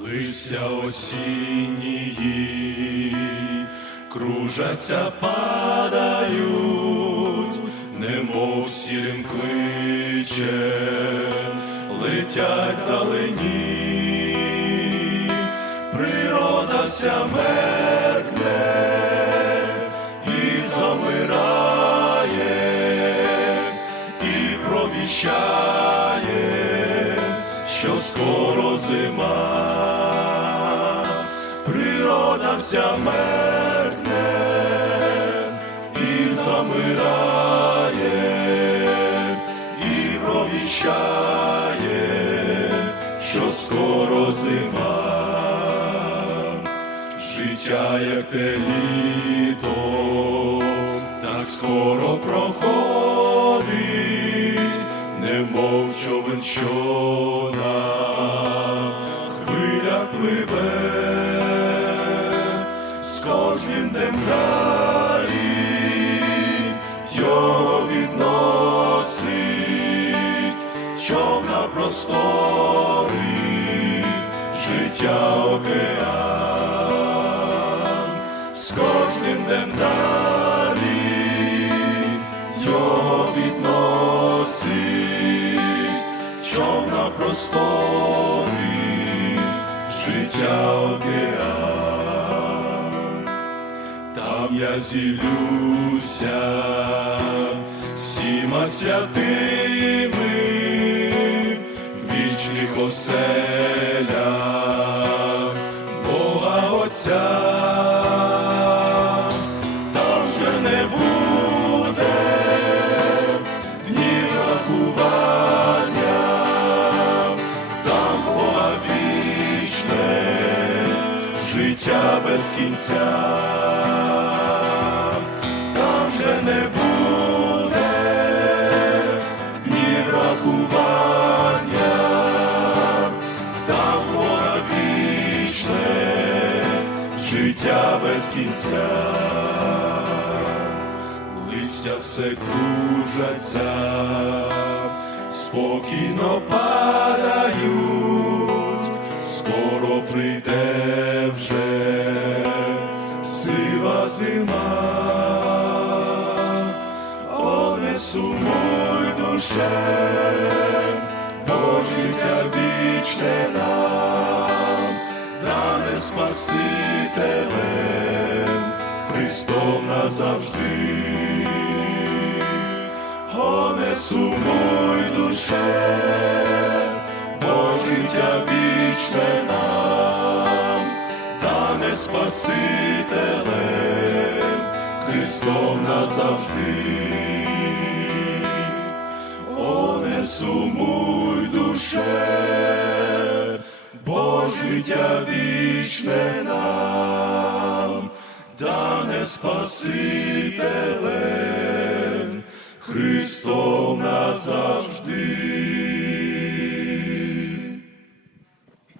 листя осіннії, кружаться, падають, немов сірим кличе, летять далині, природа вся меркне що скоро зима, природа вся меркне і замирає, і провіщає, що скоро зима. Життя, як те літо, так скоро проходить, немов човен, що з кожним днем далі відносить, човна простори, життя океан, з кожним днем його відносить, човна простори, життя там я зілюся всіма святими в вічних оселях Бога Отця. Життя без кінця, там вже не буде днів рахування, там Бога вічне, життя без кінця. Листя все кружаться, спокійно падають, скоро прийде вже сива зима, О, не сумуй душе, бо життя вічне нам, дане Спасителем, Христом назавжди. О, не сумуй душе, Спасителем, Христом назавжди. О, не сумуй душе, бо життя вічне нам, дане Спасителем, Христом.